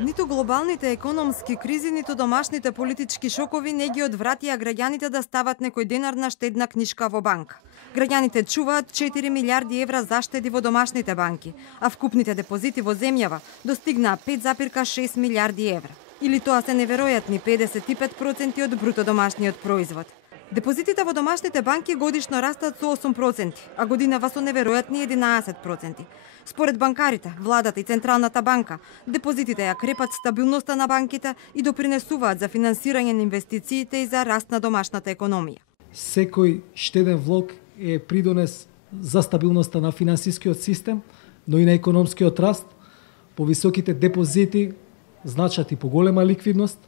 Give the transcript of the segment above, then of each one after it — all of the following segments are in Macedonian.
Ниту глобалните економски кризи, ниту домашните политички шокови не ги одвратија граѓаните да стават некој денар на штедна книшка во банка. Граѓаните чуваат 4 милиарди евра заштеди во домашните банки, а вкупните депозити во земјава достигнаа 5,6 милиарди евра. Или тоа се неверојатни 55% од бруто домашниот производ. Депозитите во домашните банки годишно растат со 8%, а годинава со неверојатни 11%. Според банкарите, владата и Централната банка, депозитите ја крепат стабилноста на банките и допринесуваат за финансирање на инвестициите и за раст на домашната економија. Секој штеден влог е придонес за стабилноста на финансискиот систем, но и на економскиот раст. Повисоките депозити значат и поголема ликвидност.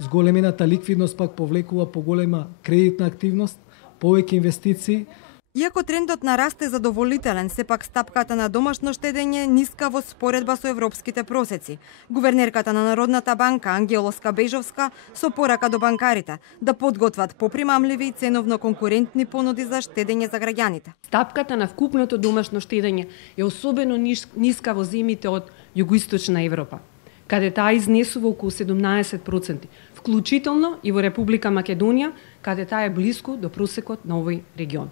Зголемената ликвидност пак повлекува поголема кредитна активност, повеќе инвестиции. Иако трендот на раст е задоволителен, сепак стапката на домашно штедење е ниска во споредба со европските просеци. Гувернерката на Народната банка Ангела Скабежовска со порака до банкарите да подготват попримамливи и ценовно конкурентни понуди за штедење за граѓаните. Стапката на вкупното домашно штедење е особено ниска во земјите од југоисточна Европа, каде таа изнесува околу 17%, вклучително и во Република Македонија, каде таа е блиску до просекот на овој регион.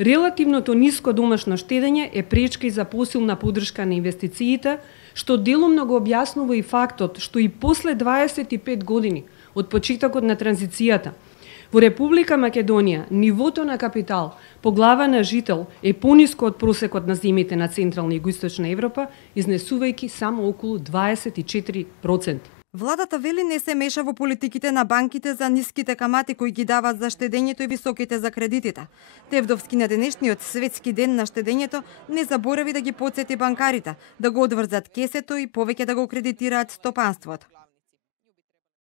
Релативното ниско домашно штедење е пречка и за посилна поддршка на инвестициите, што делумно го објаснува и фактот што и после 25 години од почетокот на транзицијата во Република Македонија нивото на капитал по глава на жител е пониско од просекот на земјите на Централна и Југоисточна Европа, изнесувајќи само околу 24%. Владата вели не се меша во политиките на банките за ниските камати кои ги дават за штедењето и високите за кредитите. Тевдовски на денешниот светски ден на штедењето не заборави да ги потсети банкарите, да го одврзат кесето и повеќе да го кредитираат стопанството.